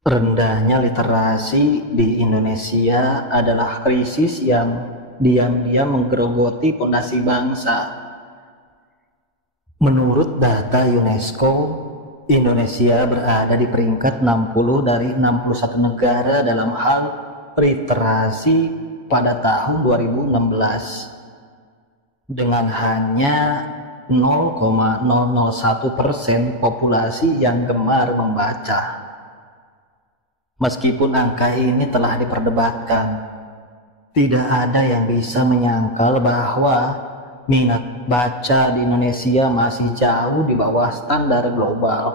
Rendahnya literasi di Indonesia adalah krisis yang diam-diam menggerogoti fondasi bangsa. Menurut data UNESCO, Indonesia berada di peringkat 60 dari 61 negara dalam hal literasi pada tahun 2016. Dengan hanya 0,001% populasi yang gemar membaca. Meskipun angka ini telah diperdebatkan, tidak ada yang bisa menyangkal bahwa minat baca di Indonesia masih jauh di bawah standar global.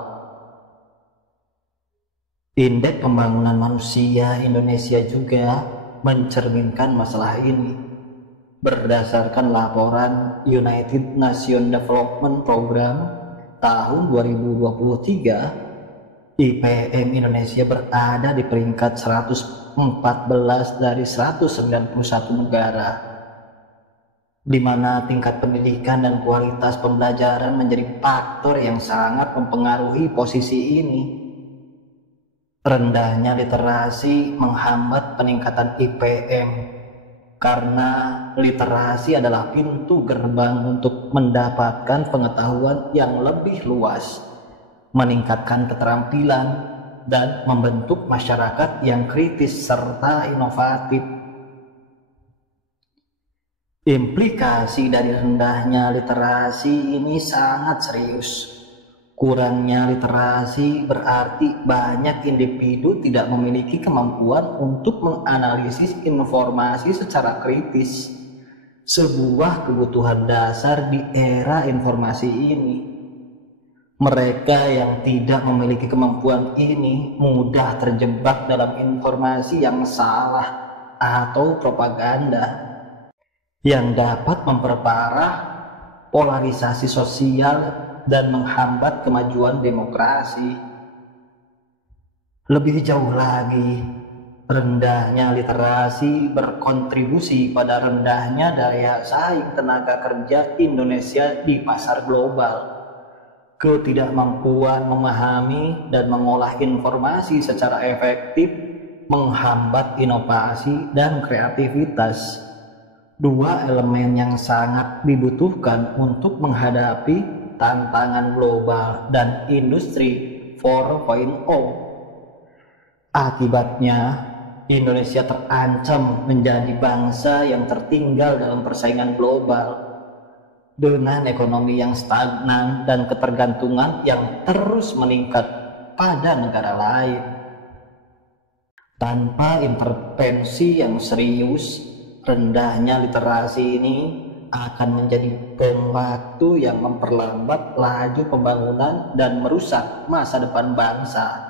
Indeks Pembangunan Manusia Indonesia juga mencerminkan masalah ini. Berdasarkan laporan United Nations Development Program tahun 2023, IPM Indonesia berada di peringkat 114 dari 191 negara, di mana tingkat pendidikan dan kualitas pembelajaran menjadi faktor yang sangat mempengaruhi posisi ini. Rendahnya literasi menghambat peningkatan IPM, karena literasi adalah pintu gerbang untuk mendapatkan pengetahuan yang lebih luas, meningkatkan keterampilan, dan membentuk masyarakat yang kritis serta inovatif. Implikasi dari rendahnya literasi ini sangat serius. Kurangnya literasi berarti banyak individu tidak memiliki kemampuan untuk menganalisis informasi secara kritis, sebuah kebutuhan dasar di era informasi ini. Mereka yang tidak memiliki kemampuan ini mudah terjebak dalam informasi yang salah atau propaganda yang dapat memperparah polarisasi sosial dan menghambat kemajuan demokrasi. Lebih jauh lagi, rendahnya literasi berkontribusi pada rendahnya daya saing tenaga kerja Indonesia di pasar global. Ketidakmampuan memahami dan mengolah informasi secara efektif menghambat inovasi dan kreativitas, dua elemen yang sangat dibutuhkan untuk menghadapi tantangan global dan industri 4.0. Akibatnya, Indonesia terancam menjadi bangsa yang tertinggal dalam persaingan global, dengan ekonomi yang stagnan dan ketergantungan yang terus meningkat pada negara lain. Tanpa intervensi yang serius, rendahnya literasi ini akan menjadi bom waktu yang memperlambat laju pembangunan dan merusak masa depan bangsa.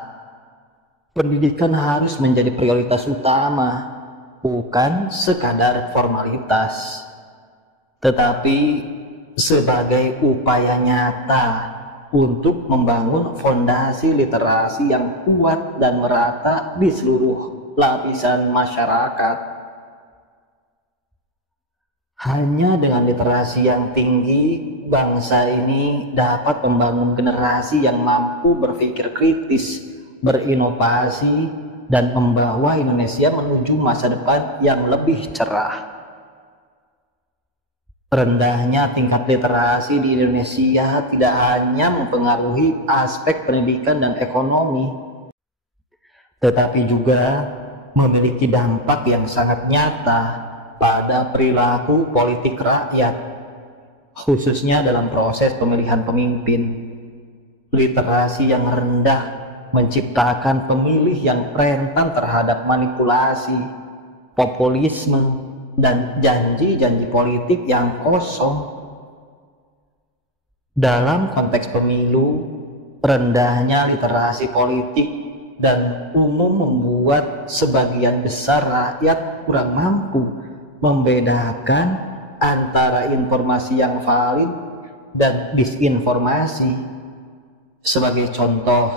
Pendidikan harus menjadi prioritas utama, bukan sekadar formalitas, tetapi sebagai upaya nyata untuk membangun fondasi literasi yang kuat dan merata di seluruh lapisan masyarakat. Hanya dengan literasi yang tinggi, bangsa ini dapat membangun generasi yang mampu berpikir kritis, berinovasi, dan membawa Indonesia menuju masa depan yang lebih cerah. Rendahnya tingkat literasi di Indonesia tidak hanya mempengaruhi aspek pendidikan dan ekonomi, tetapi juga memiliki dampak yang sangat nyata pada perilaku politik rakyat, khususnya dalam proses pemilihan pemimpin. Literasi yang rendah menciptakan pemilih yang rentan terhadap manipulasi, populisme, dan janji-janji politik yang kosong. Dalam konteks pemilu, rendahnya literasi politik dan umum membuat sebagian besar rakyat kurang mampu membedakan antara informasi yang valid dan disinformasi. Sebagai contoh,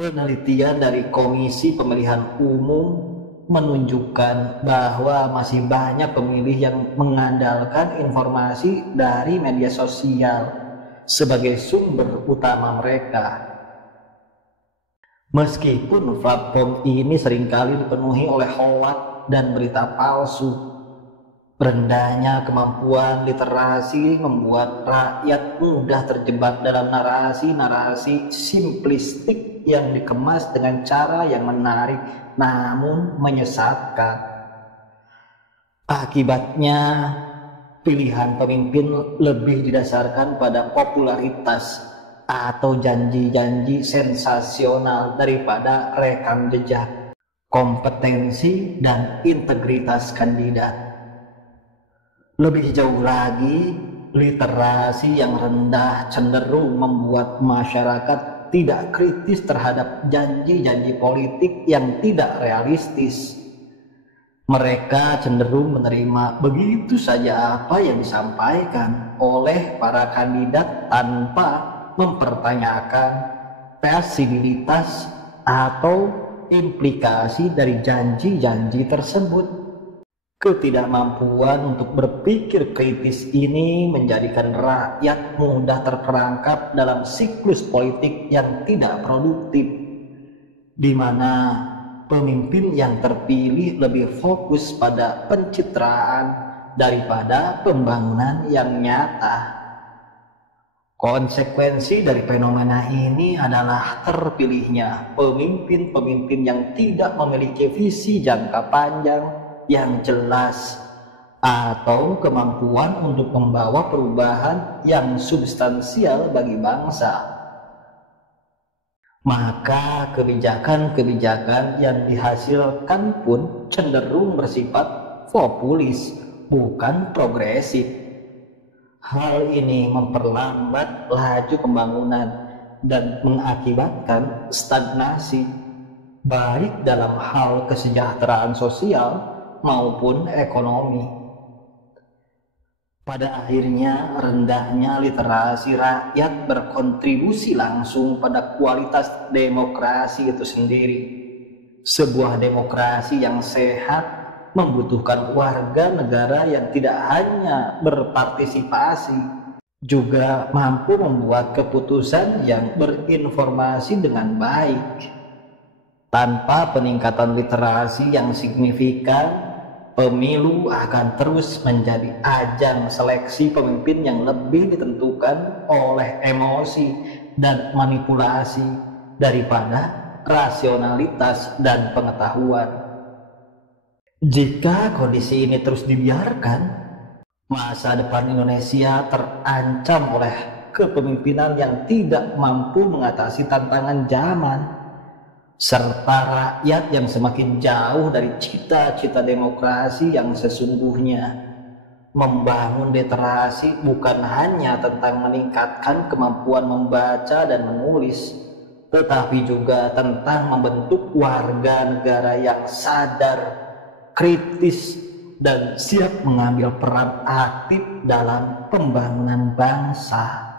penelitian dari Komisi Pemilihan Umum menunjukkan bahwa masih banyak pemilih yang mengandalkan informasi dari media sosial sebagai sumber utama mereka. Meskipun platform ini seringkali dipenuhi oleh hoak dan berita palsu, rendahnya kemampuan literasi membuat rakyat mudah terjebak dalam narasi-narasi simplistik yang dikemas dengan cara yang menarik namun menyesatkan. Akibatnya, pilihan pemimpin lebih didasarkan pada popularitas atau janji-janji sensasional daripada rekam jejak, kompetensi, dan integritas kandidat. Lebih jauh lagi, literasi yang rendah cenderung membuat masyarakat tidak kritis terhadap janji-janji politik yang tidak realistis. Mereka cenderung menerima begitu saja apa yang disampaikan oleh para kandidat tanpa mempertanyakan pasibilitas atau implikasi dari janji-janji tersebut. Ketidakmampuan untuk berpikir kritis ini menjadikan rakyat mudah terperangkap dalam siklus politik yang tidak produktif, di mana pemimpin yang terpilih lebih fokus pada pencitraan daripada pembangunan yang nyata. Konsekuensi dari fenomena ini adalah terpilihnya pemimpin-pemimpin yang tidak memiliki visi jangka panjang yang jelas atau kemampuan untuk membawa perubahan yang substansial bagi bangsa. Maka kebijakan-kebijakan yang dihasilkan pun cenderung bersifat populis, bukan progresif. Hal ini memperlambat laju pembangunan dan mengakibatkan stagnasi, baik dalam hal kesejahteraan sosial maupun ekonomi. Pada akhirnya, rendahnya literasi rakyat berkontribusi langsung pada kualitas demokrasi itu sendiri. Sebuah demokrasi yang sehat membutuhkan warga negara yang tidak hanya berpartisipasi, juga mampu membuat keputusan yang berinformasi dengan baik. Tanpa peningkatan literasi yang signifikan, pemilu akan terus menjadi ajang seleksi pemimpin yang lebih ditentukan oleh emosi dan manipulasi daripada rasionalitas dan pengetahuan. Jika kondisi ini terus dibiarkan, masa depan Indonesia terancam oleh kepemimpinan yang tidak mampu mengatasi tantangan zaman, serta rakyat yang semakin jauh dari cita-cita demokrasi yang sesungguhnya. Membangun literasi bukan hanya tentang meningkatkan kemampuan membaca dan menulis, tetapi juga tentang membentuk warga negara yang sadar, kritis, dan siap mengambil peran aktif dalam pembangunan bangsa.